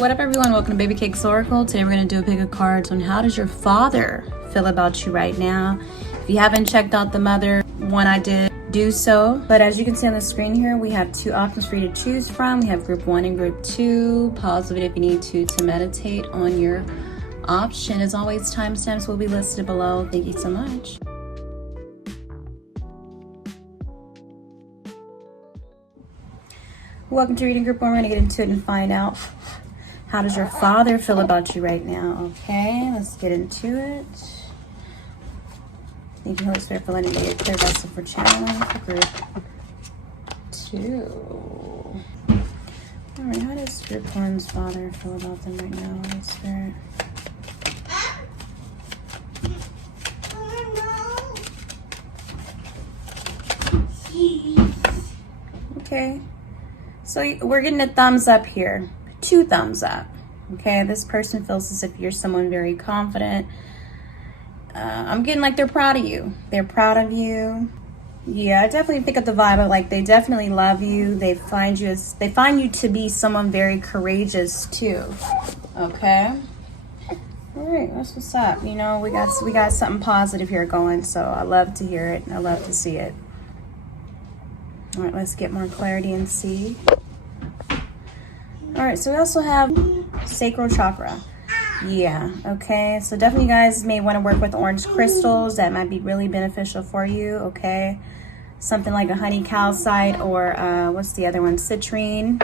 What up, everyone? Welcome to Babycakes Oracle. Today we're going to do a pick of cards on how does your father feel about you right now. If you haven't checked out the mother one I did, do so. But as you can see on the screen here, we have two options for you to choose from. We have group 1 and group 2. Pause the video if you need to meditate on your option. As always, timestamps will be listed below. Thank you so much. Welcome to reading group 1. We're going to get into it and find out how does your father feel about you right now. Okay, let's get into it. Thank you, Holy Spirit, for letting me be a clear vessel for channeling for group 2. All right, how does group 1's father feel about them right now, Holy Spirit? Okay, so we're getting a thumbs up here. 2 thumbs up. Okay, this person feels as if you're someone very confident. I'm getting like they're proud of you. They're proud of you. Yeah, I definitely pick up the vibe of like they definitely love you. They find you to be someone very courageous too. Okay. All right, that's what's up. You know, we got something positive here going, so I love to hear it and I love to see it. All right, let's get more clarity and see. All right, so we also have sacral chakra. Yeah, okay. So definitely you guys may want to work with orange crystals. That might be really beneficial for you, okay? Something like a honey calcite or what's the other one? Citrine.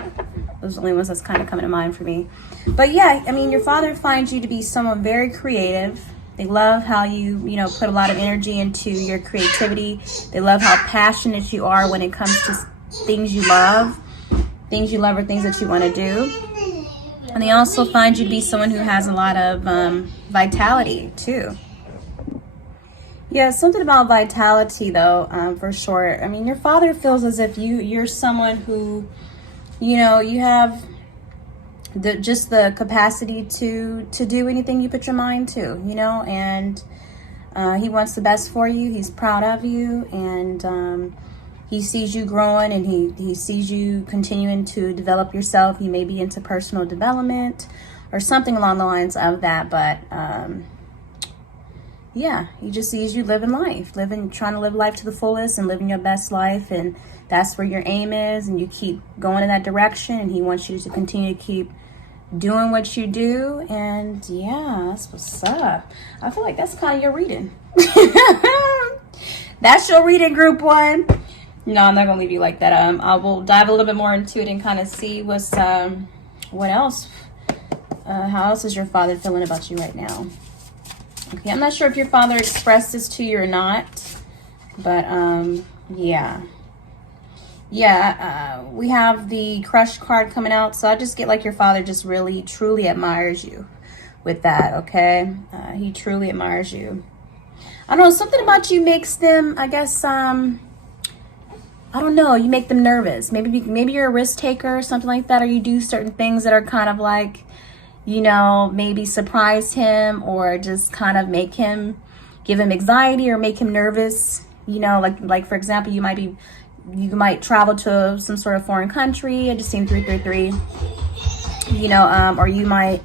Those are the only ones that's kind of coming to mind for me. But yeah, I mean, your father finds you to be someone very creative. They love how you put a lot of energy into your creativity. They love how passionate you are when it comes to things you love. Things you love or things that you want to do. And they also find you to be someone who has a lot of vitality too. Yeah, something about vitality though, for sure. I mean, your father feels as if you're someone who, you have just the capacity to do anything you put your mind to, and he wants the best for you. He's proud of you, and he sees you growing, and he sees you continuing to develop yourself. He may be into personal development or something along the lines of that, but yeah, he just sees you living life, trying to live life to the fullest and living your best life, and that's where your aim is, and you keep going in that direction, and he wants you to continue to keep doing what you do. And yeah, that's what's up. I feel like that's kind of your reading. That's your reading, group 1. No, I'm not gonna leave you like that. I will dive a little bit more into it and kind of see what else. How else is your father feeling about you right now? Okay, I'm not sure if your father expressed this to you or not, but yeah. We have the crush card coming out, so I just get like your father just really truly admires you with that. Okay, he truly admires you. I don't know, something about you makes them, I guess, I don't know, you make them nervous. Maybe you're a risk taker or something like that, or you do certain things that are kind of like, maybe surprise him or just kind of give him anxiety or make him nervous. Like for example, you might travel to some sort of foreign country. I just seen 333. Or you might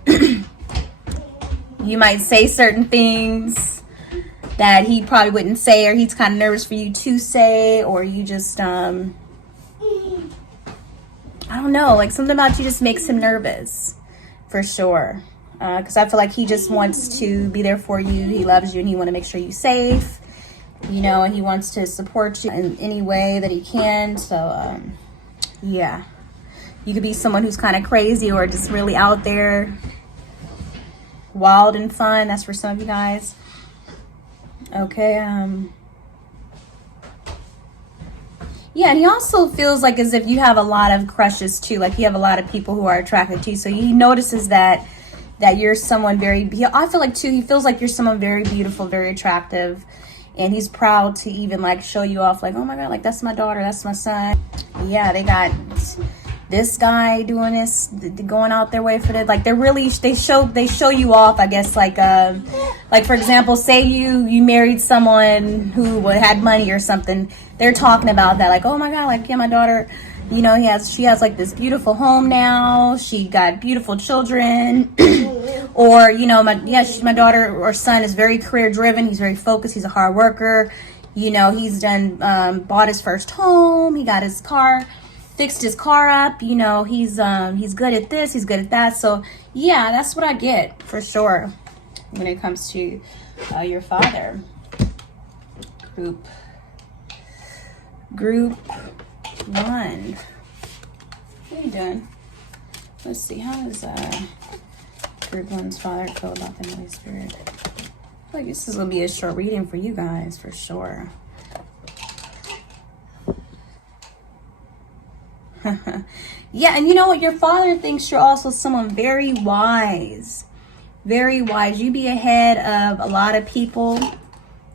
you might say certain things that he probably wouldn't say, or he's kind of nervous for you to say, or you just I don't know, like something about you just makes him nervous for sure, because I feel like he just wants to be there for you. He loves you and he want to make sure you're safe, and he wants to support you in any way that he can. So yeah, you could be someone who's kind of crazy or just really out there, wild and fun. That's for some of you guys. Okay, yeah, and he also feels like as if you have a lot of crushes too, like you have a lot of people who are attracted to you. So he notices that you're someone I feel like too, he feels like you're someone very beautiful, very attractive, and he's proud to even like show you off, like, oh my God, like that's my daughter, that's my son. Yeah, they got this guy doing this, going out their way for that. Like they show you off, I guess, like for example, say you married someone who had money or something. They're talking about that, like, oh my God, like, yeah, my daughter You know, she has like this beautiful home now. She got beautiful children. Or, you know, my daughter or son is very career driven. He's very focused. He's a hard worker. You know, he's bought his first home. He got his car, fixed his car up. You know, he's good at this. He's good at that. So yeah, that's what I get for sure when it comes to your father. Group 1. What are you doing? Let's see. How does Group 1's father feel about the Holy Spirit? I feel like this is gonna be a short reading for you guys for sure. Yeah, and you know what? Your father thinks you're also someone very wise. Very wise. You be ahead of a lot of people.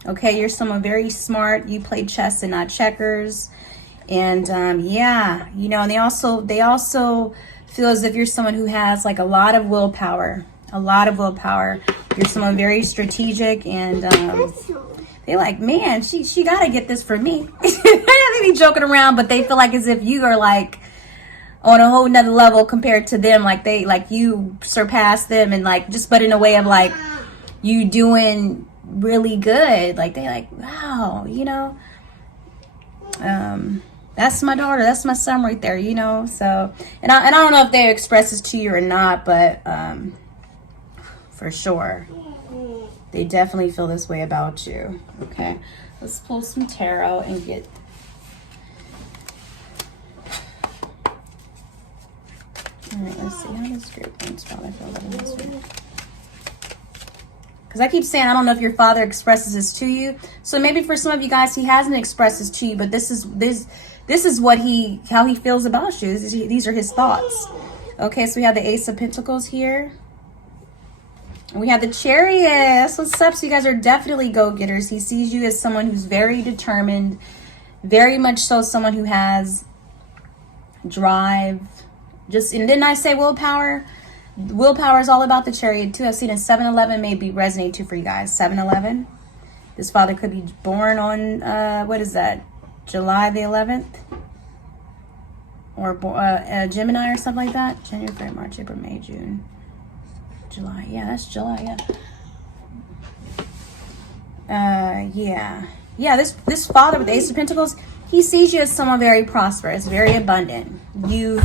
Okay, you're someone very smart. You play chess and not checkers. And yeah, you know, and they also feel as if you're someone who has like a lot of willpower. You're someone very strategic, and they're like, man, she gotta get this for me. They be joking around, but they feel like as if you are like on a whole nother level compared to them. Like you surpass them, and like just but in a way of like you doing really good. Like they like, wow, you know. That's my daughter. That's my son right there, you know. So, and I don't know if they express this to you or not, but for sure, they definitely feel this way about you. Okay, let's pull some tarot and get. All right, let's see how this Group 1's father feel about this one. Because I keep saying, I don't know if your father expresses this to you. So maybe for some of you guys, he hasn't expressed this to you, but this is what how he feels about you. These are his thoughts. Okay, so we have the Ace of Pentacles here. And we have the Chariot. That's what's up. So you guys are definitely go-getters. He sees you as someone who's very determined, very much so someone who has drive. And didn't I say willpower? Willpower is all about the Chariot too. I've seen a 7-11 maybe resonate too for you guys. 7-11. This father could be born on, what is that? July the 11th? Or Gemini or something like that. January, February, March, April, May, June. July. Yeah, that's July, yeah. Yeah, this father with the Ace of Pentacles, he sees you as someone very prosperous, very abundant. You've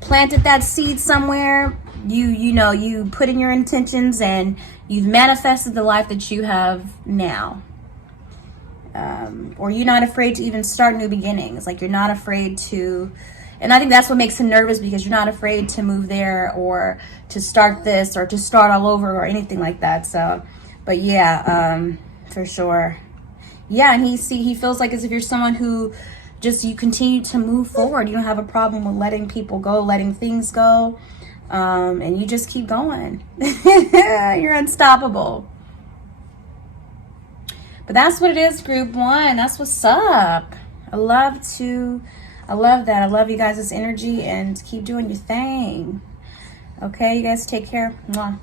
planted that seed somewhere. You put in your intentions, and you've manifested the life that you have now. Or you're not afraid to even start new beginnings. Like you're not afraid to, and I think that's what makes him nervous, because you're not afraid to move there or to start this or to start all over or anything like that. So, but yeah, for sure. Yeah, and he feels like as if you're someone who just, you continue to move forward. You don't have a problem with letting people go, letting things go. And you just keep going. You're unstoppable. But that's what it is, Group 1. That's what's up. I love that. I love you guys' energy, and keep doing your thing. Okay, you guys take care. Mwah.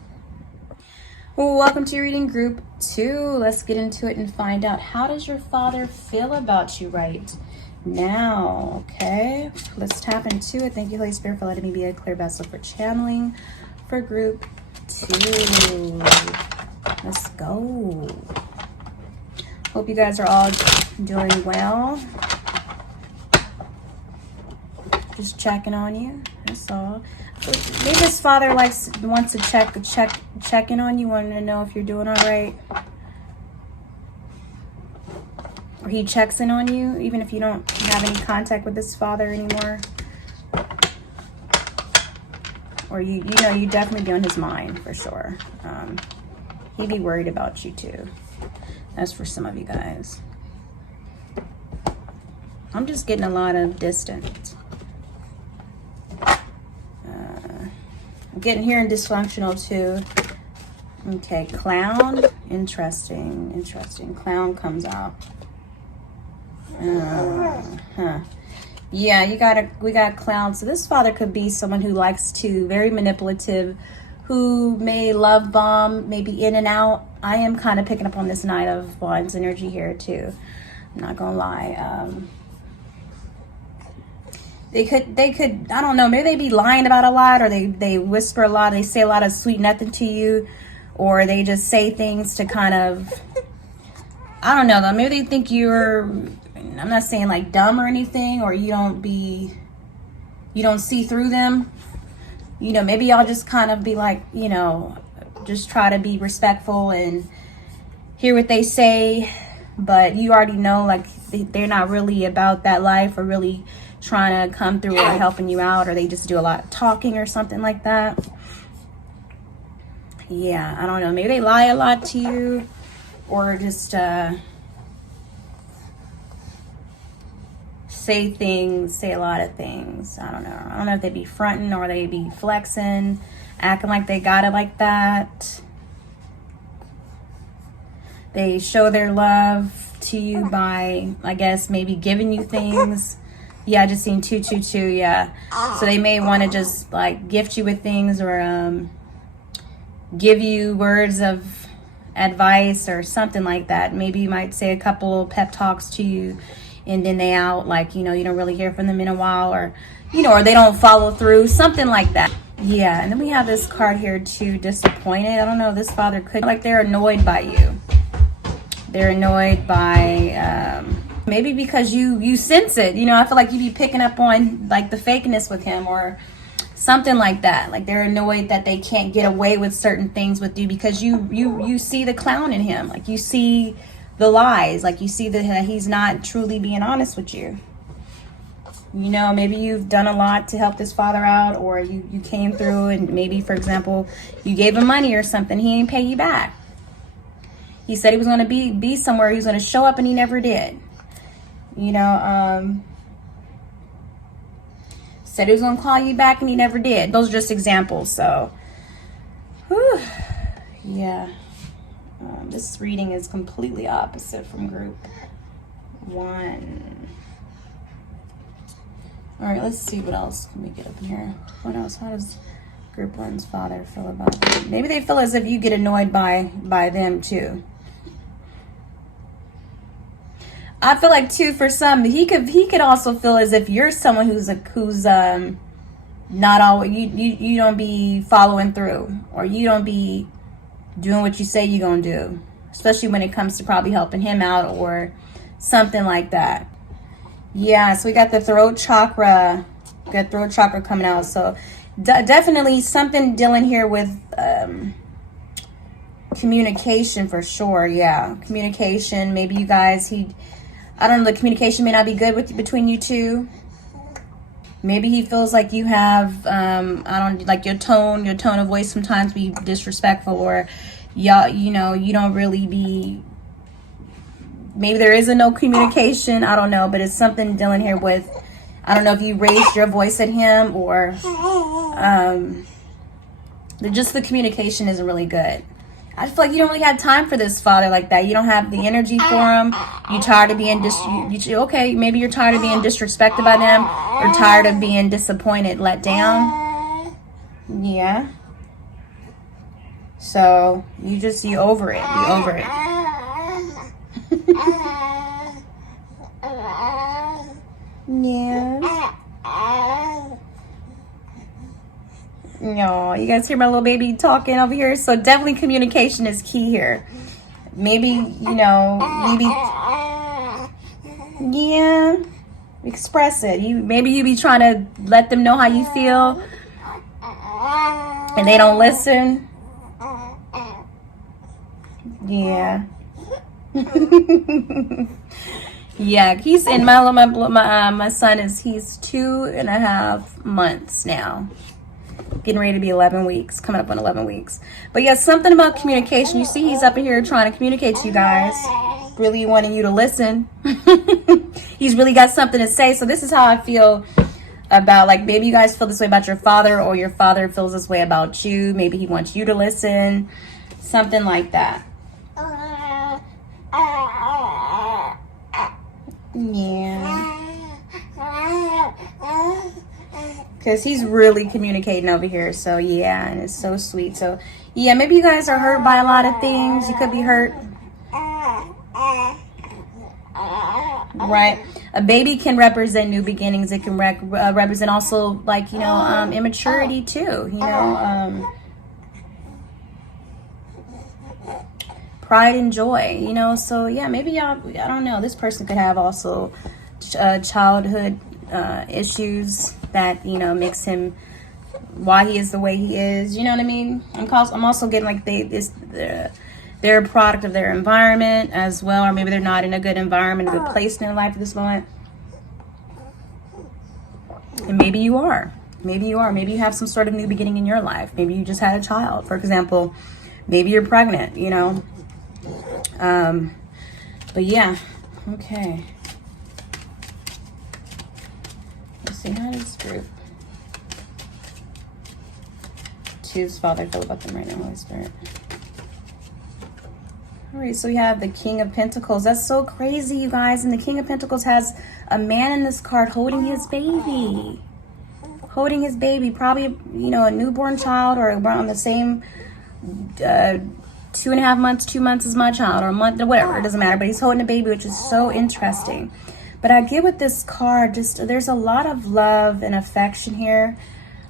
Well, welcome to your reading, Group 2. Let's get into it and find out, how does your father feel about you right now? Okay, let's tap into it. Thank you, Holy Spirit, for letting me be a clear vessel for channeling for Group 2. Let's go. Hope you guys are all doing well. Just checking on you. That's all. Maybe this father wants to check in on you, wanting to know if you're doing all right. Or he checks in on you, even if you don't have any contact with this father anymore. Or you know, you definitely be on his mind for sure. He'd be worried about you too. That's for some of you guys. I'm just getting a lot of distance. I'm getting here in dysfunctional too. Okay, Clown. Interesting. Clown comes out. Yeah, we got Clown. So this father could be someone who likes to, very manipulative, who may love bomb, maybe in and out. I am kind of picking up on this Knight of Wands energy here too. I'm not gonna lie. they could, I don't know, maybe they be lying about a lot, or they whisper a lot, they say a lot of sweet nothing to you, or they just say things to kind of, I don't know though, maybe they think you're, I'm not saying like dumb or anything, or you don't see through them. You know, maybe y'all just kind of be like, you know, just try to be respectful and hear what they say, but you already know like they're not really about that life, or really trying to come through or helping you out, or they just do a lot of talking or something like that. Yeah, I don't know, maybe they lie a lot to you, or just say a lot of things. I don't know if they be fronting or they be flexing, acting like they got it like that. They show their love to you by, I guess, maybe giving you things. Yeah, I just seen 222. Yeah, so they may want to just like gift you with things, or give you words of advice or something like that. Maybe you might say a couple pep talks to you, and then they out, like, you know, you don't really hear from them in a while, or, you know, or they don't follow through, something like that. Yeah, and then we have this card here too, disappointed. I don't know, this father could, like, they're annoyed by you. They're annoyed by, maybe because you sense it. You know, I feel like you be picking up on, like, the fakeness with him, or something like that. Like, they're annoyed that they can't get away with certain things with you, because you see the clown in him. Like, you see the lies, like you see that he's not truly being honest with you. You know, maybe you've done a lot to help this father out, or you came through and maybe, for example, you gave him money or something, he ain't pay you back. He said he was going to be somewhere, he was going to show up, and he never did. You know, said he was going to call you back, and he never did. Those are just examples. So, whew, yeah. This reading is completely opposite from group 1. All right, let's see what else can we get up in here. What else? How does group 1's father feel about it? Maybe they feel as if you get annoyed by them too. I feel like too, for some, he could also feel as if you're someone who's not always, you don't be following through, or you don't be doing what you say you're gonna do, especially when it comes to probably helping him out or something like that. Yeah, so we got the throat chakra. We got throat chakra coming out. So definitely something dealing here with communication for sure. Yeah, communication. Maybe you guys, I don't know, the communication may not be good between you two. Maybe he feels like you have, like your tone of voice sometimes be disrespectful, or y'all, you know, you don't really be, maybe there isn't no communication. I don't know, but it's something dealing here with, I don't know if you raised your voice at him, or just the communication isn't really good. I feel like you don't really have time for this father like that. You don't have the energy for him. You're tired of being okay, maybe you're tired of being disrespected by them, or tired of being disappointed, let down. Yeah. So you over it. You over it. Yeah. No, you guys hear my little baby talking over here? So definitely communication is key here. Maybe, you know, yeah, express it. Maybe you be trying to let them know how you feel, and they don't listen. Yeah. Yeah, he's in my son he's 2.5 months now. Getting ready to be 11 weeks, coming up on 11 weeks. But yeah, something about communication. You see he's up in here trying to communicate to you guys, really wanting you to listen. He's really got something to say. So this is how I feel about, like, maybe you guys feel this way about your father, or your father feels this way about you. Maybe he wants you to listen, something like that. Yeah. Because he's really communicating over here. So yeah, and it's so sweet. So yeah, maybe you guys are hurt by a lot of things. You could be hurt. right? A baby can represent new beginnings. It can represent also, like, you know, immaturity too, you know, pride and joy, you know. So yeah, maybe y'all, I don't know, this person could have also childhood issues that, you know, makes him why he is the way he is, you know what I mean? I'm also getting like they're a product of their environment as well, or maybe they're not in a good environment, a good place in their life at this moment. And maybe you are. Maybe you are. Maybe you have some sort of new beginning in your life. Maybe you just had a child, for example. Maybe you're pregnant, you know. But yeah, okay. Let's see, how does this group choose Father feel about them right now, Holy Spirit? All right, so we have the King of Pentacles. That's so crazy, you guys. And the King of Pentacles has a man in this card holding his baby. Holding his baby. Probably, you know, a newborn child, or around the same 2.5 months, 2 months as my child, or a month, or whatever. It doesn't matter. But he's holding a baby, which is so interesting. But I get with this card, just there's a lot of love and affection here.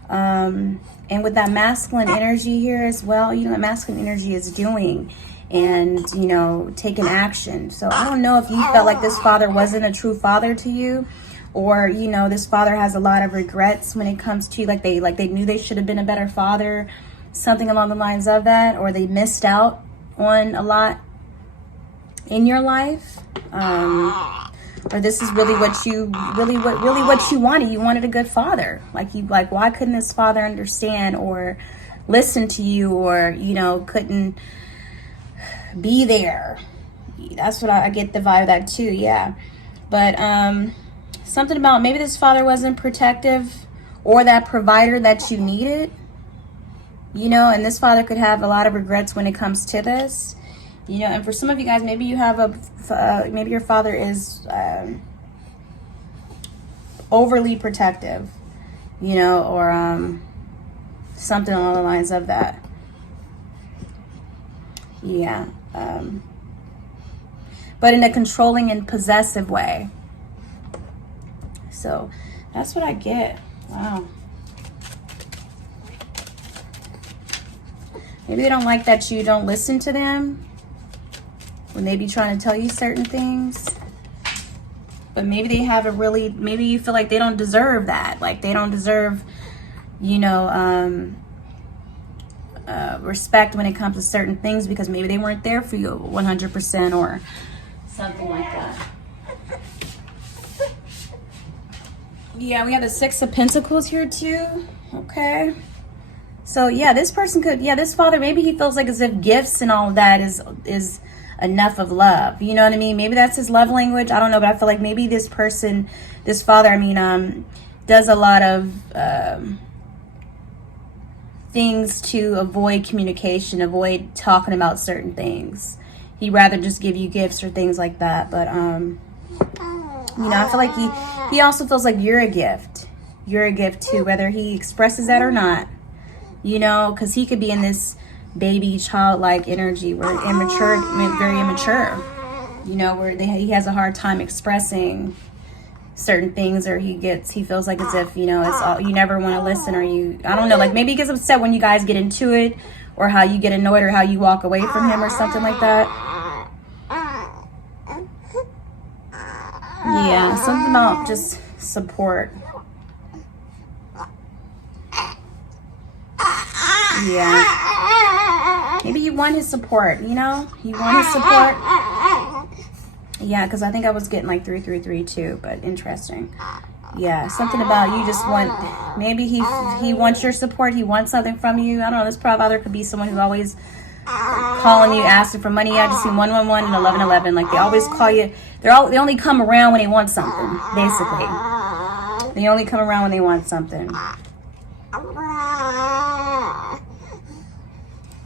And with that masculine energy here as well, you know, what masculine energy is doing and, you know, taking action. So I don't know if you felt like this father wasn't a true father to you, or, you know, this father has a lot of regrets when it comes to, like they knew they should have been a better father, something along the lines of that, or they missed out on a lot in your life. Or this is really what you what you wanted. You wanted a good father. Like why couldn't this father understand or listen to you, or, you know, couldn't be there? That's what I get the vibe of that too, yeah. But something about maybe this father wasn't protective or that provider that you needed, you know, and this father could have a lot of regrets when it comes to this, you know. And for some of you guys, maybe you have maybe your father is overly protective, you know, or something along the lines of that. Yeah. But in a controlling and possessive way. So that's what I get. Wow. Maybe they don't like that you don't listen to them when they be trying to tell you certain things. But maybe they have maybe you feel like they don't deserve that. Like they don't deserve, you know, respect when it comes to certain things, because maybe they weren't there for you 100% or something like that. Yeah, we have the Six of Pentacles here too. Okay. So yeah, this person could, this father, maybe he feels like as if gifts and all of that is enough of love. You know what I mean? Maybe that's his love language. I don't know, but I feel like maybe this person, this father, I mean, does a lot of things to avoid communication, avoid talking about certain things. He'd rather just give you gifts or things like that. But you know, I feel like he also feels like you're a gift. You're a gift too, whether he expresses that or not. You know, because he could be in this baby childlike energy where immature, very immature. You know, where he has a hard time expressing certain things, or he feels like as if, you know, it's all, you never want to listen, or I don't know, like maybe he gets upset when you guys get into it, or how you get annoyed, or how you walk away from him or something like that. Yeah, something about just support. Yeah. Maybe you want his support, you know? You want his support. Yeah, because I think I was getting like 333 too, but interesting. Yeah, something about you just want, maybe he wants your support. He wants something from you. I don't know. This father could be someone who's always calling you, asking for money. I just see 111 and 1111. Like they always call you. They only come around when they want something, basically. They only come around when they want something.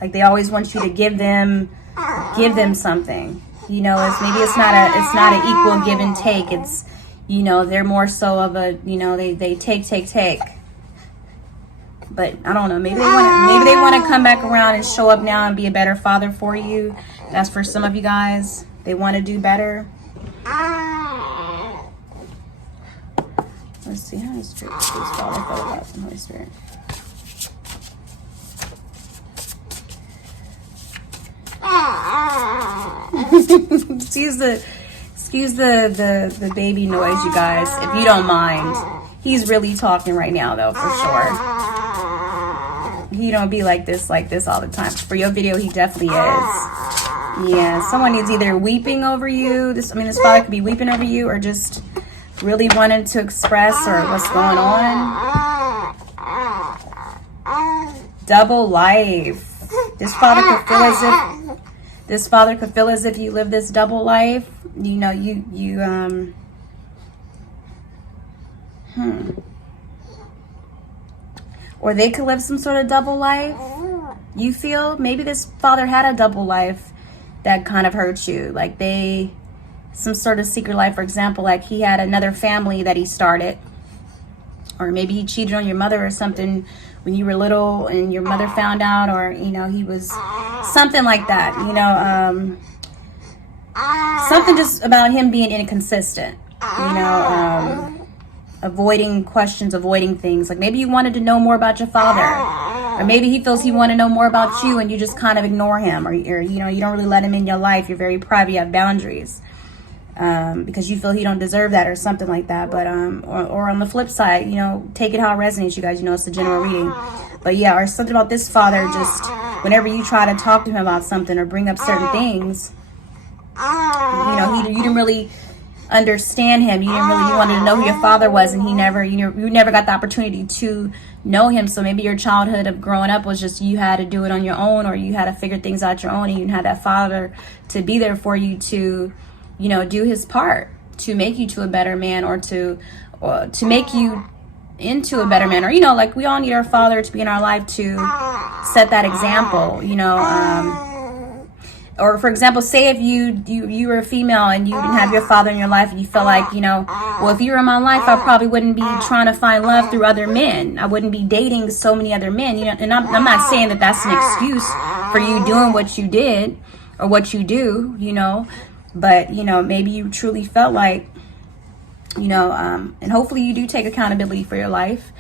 Like they always want you to give them something. You know, maybe it's not an equal give and take. It's, you know, they're more so of a, you know, they take. But I don't know, maybe they want to come back around and show up now and be a better father for you. That's for some of you guys. They want to do better. Let's see, how does this Father feel about the Holy Spirit? Excuse the baby noise, you guys, if you don't mind. He's really talking right now, though, for sure. He don't be like this all the time. For your video, he definitely is. Yeah, someone is either weeping over you. This father could be weeping over you, or just really wanting to express or what's going on. Double life. This father could feel as if you live this double life. You know, or they could live some sort of double life. You feel maybe this father had a double life that kind of hurt you, like some sort of secret life. For example, like he had another family that he started, or maybe he cheated on your mother or something when you were little and your mother found out, or you know, he was something like that, you know. Something just about him being inconsistent, you know, avoiding questions, avoiding things. Like maybe you wanted to know more about your father, or maybe he feels he want to know more about you and you just kind of ignore him, or you know, you don't really let him in your life. You're very private, you have boundaries, because you feel he don't deserve that or something like that. But or on the flip side, you know, take it how it resonates, you guys. You know, it's a general reading. But yeah, or something about this father, just whenever you try to talk to him about something or bring up certain things, you know, you didn't really understand him. You wanted to know who your father was, and you never got the opportunity to know him. So maybe your childhood of growing up was just, you had to do it on your own, or you had to figure things out your own, and you didn't have that father to be there for you to, you know, do his part to make you to a better man, or to make you into a better man. Or, you know, like we all need our father to be in our life to set that example, you know. Or for example, say if you were a female and you didn't have your father in your life, and you felt like, you know, well, if you were in my life, I probably wouldn't be trying to find love through other men. I wouldn't be dating so many other men, you know. And I'm not saying that that's an excuse for you doing what you did or what you do, you know. But, you know, maybe you truly felt like, you know, and hopefully you do take accountability for your life.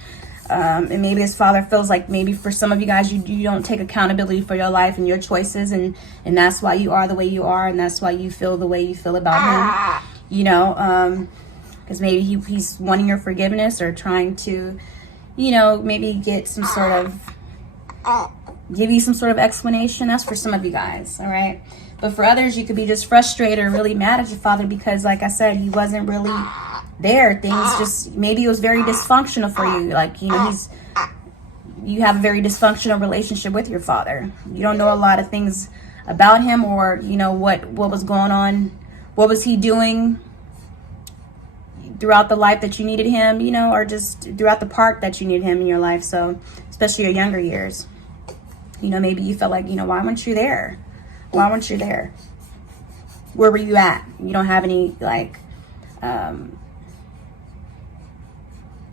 And maybe his father feels like maybe for some of you guys, you don't take accountability for your life and your choices, and that's why you are the way you are, and that's why you feel the way you feel about him, you know, because maybe he's wanting your forgiveness, or trying to, you know, maybe get some sort of, give you some sort of explanation. That's for some of you guys, all right? But for others, you could be just frustrated or really mad at your father because, like I said, he wasn't really there. Things just, maybe it was very dysfunctional for you. Like, you know, you have a very dysfunctional relationship with your father. You don't know a lot of things about him, or, you know, what was going on. What was he doing throughout the life that you needed him, you know, or just throughout the part that you needed him in your life. So, especially your younger years. You know, maybe you felt like, you know, why weren't you there? Why weren't you there? Where were you at? You don't have any, like,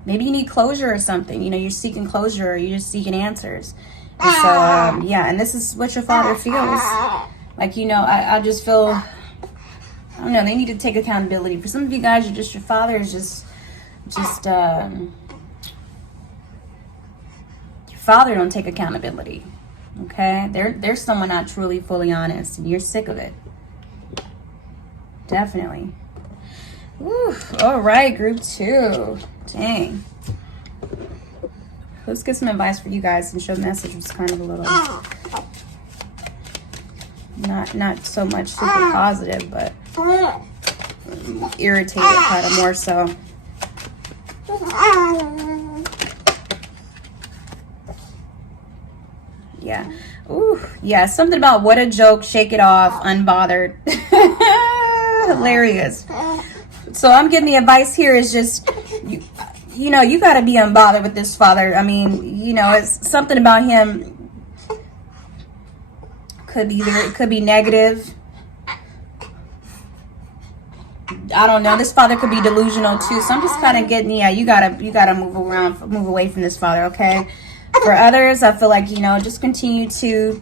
maybe you need closure or something. You know, you're seeking closure, or you're just seeking answers. And so, yeah, and this is what your father feels. Like, you know, I just feel, I don't know, they need to take accountability. For some of you guys, your father is just your father don't take accountability. Okay, there's someone not truly fully honest, and you're sick of it. Definitely. Ooh, all right, group 2. Dang. Let's get some advice for you guys, since your message was kind of a little not so much super positive, but irritated kind of more so. Yeah. Ooh, yeah. Something about what a joke, shake it off, unbothered. Hilarious. So I'm giving the advice here is just, you know, you got to be unbothered with this father. I mean, you know, it's something about him could be negative. I don't know. This father could be delusional too. So I'm just kind of getting, yeah, you gotta move away from this father, okay? For others, I feel like, you know, just continue to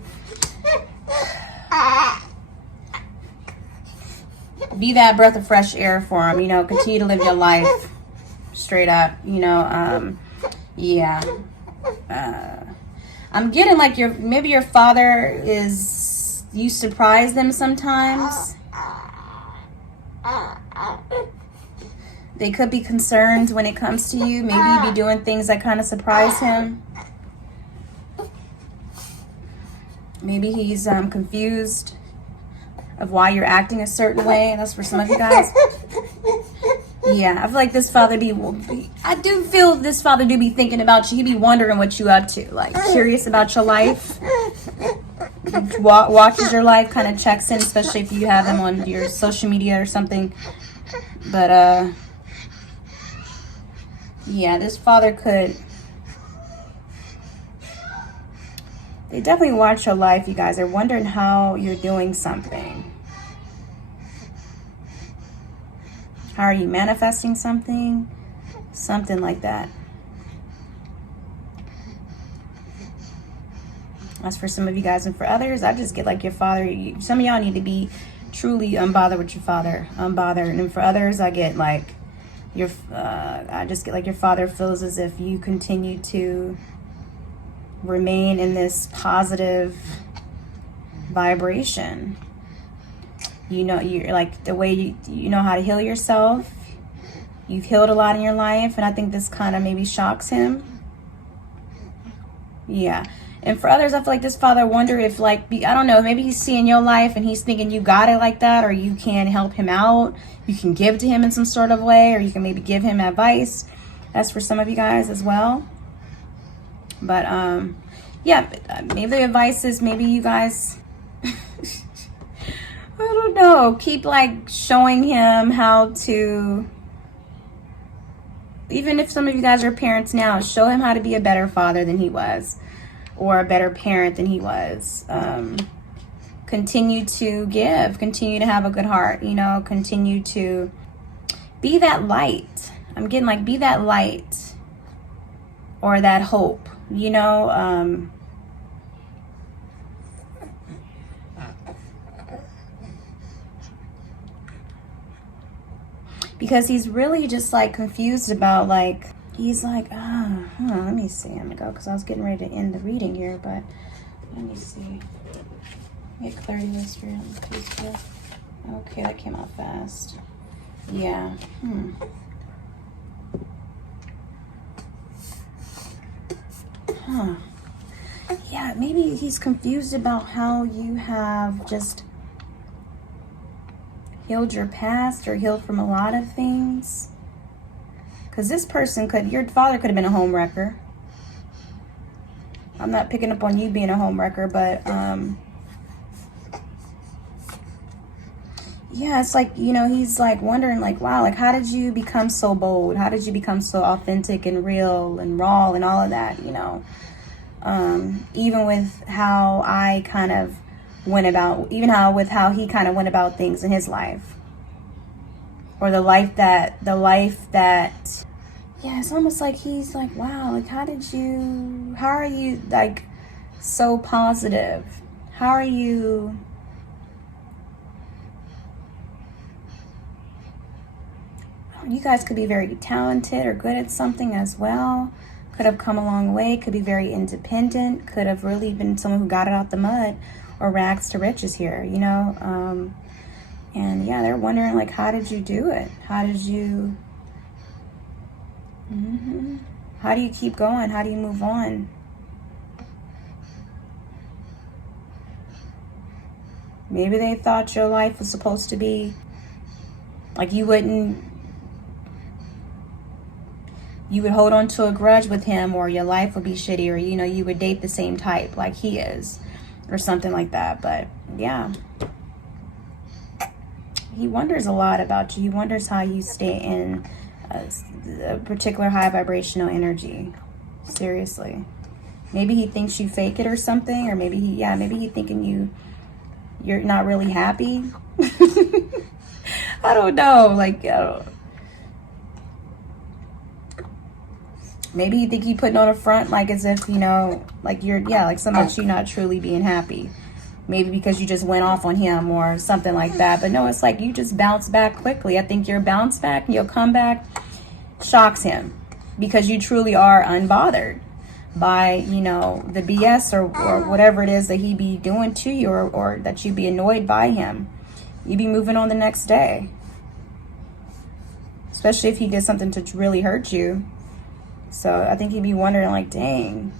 be that breath of fresh air for him. You know, continue to live your life. straight up, you know. Yeah. I'm getting like maybe your father is, you surprise them sometimes. They could be concerned when it comes to you. Maybe you be doing things that kind of surprise him. Maybe he's confused of why you're acting a certain way. That's for some of you guys. Yeah, I feel like this father I do feel this father do be thinking about you. He be wondering what you up to, like curious about your life. Watches your life, kind of checks in, especially if you have him on your social media or something. But yeah, this father could. They definitely watch your life, you guys. They're wondering how you're doing something. How are you manifesting something? Something like that. That's for some of you guys. And for others, I just get like your father. Some of y'all need to be truly unbothered with your father. Unbothered. And for others, I get like I just get like your father feels as if you continue to remain in this positive vibration. You know, you're like the way you know how to heal yourself. You've healed a lot in your life, and I think this kind of maybe shocks him. Yeah. And for others, I feel like this father wonder if like, I don't know, maybe he's seeing your life and he's thinking you got it like that, or you can help him out. You can give to him in some sort of way, or you can maybe give him advice. That's for some of you guys as well. But yeah, maybe the advice is maybe you guys, I don't know, keep like showing him how to, even if some of you guys are parents now, show him how to be a better father than he was, or a better parent than he was. Continue to give, continue to have a good heart, you know, continue to be that light. I'm getting like, be that light or that hope, you know. Because he's really just like confused about like, he's like, let me see. I'm gonna go because I was getting ready to end the reading here, but let me see. Get clarity this for him. Okay, that came out fast. Yeah. Yeah, maybe he's confused about how you have just healed your past or healed from a lot of things. Because this person your father could have been a home wrecker. I'm not picking up on you being a home wrecker, but yeah, it's like, you know, he's like wondering like, wow, like how did you become so bold? How did you become so authentic and real and raw and all of that, you know? Even with how I kind of went about, with how he kind of went about things in his life, or the life that yeah, it's almost like he's like, wow, like how are you like so positive? How are you guys could be very talented or good at something as well. Could have come a long way, could be very independent, could have really been someone who got it out the mud, or rags to riches here, you know. And yeah, they're wondering like, how did you do it? How did you how do you keep going? How do you move on? Maybe they thought your life was supposed to be like, you would hold on to a grudge with him, or your life would be shitty, or, you know, you would date the same type like he is, or something like that. But yeah, he wonders a lot about you. He wonders how you stay in a particular high vibrational energy. Seriously. Maybe he thinks you fake it or something, or maybe he thinking you're not really happy. I don't know. Like, maybe you think he putting on a front, like as if, you know, like like so much you not truly being happy. Maybe because you just went off on him or something like that. But no, it's like you just bounce back quickly. I think you'll bounce back and you'll come back shocks him because you truly are unbothered by, you know, the BS or whatever it is that he be doing to you, or that you be annoyed by him. You be moving on the next day. Especially if he did something to really hurt you. So I think he'd be wondering like, dang,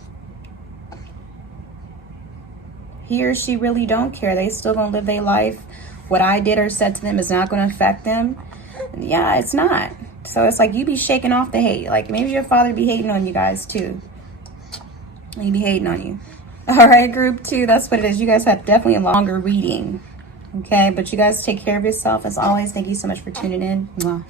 he or she really don't care. They still gonna live their life. What I did or said to them is not gonna affect them. Yeah, it's not. So it's like you be shaking off the hate. Like maybe your father be hating on you guys too. He be hating on you. All right, group 2, that's what it is. You guys have definitely a longer reading. Okay, but you guys take care of yourself. As always, thank you so much for tuning in. Mwah.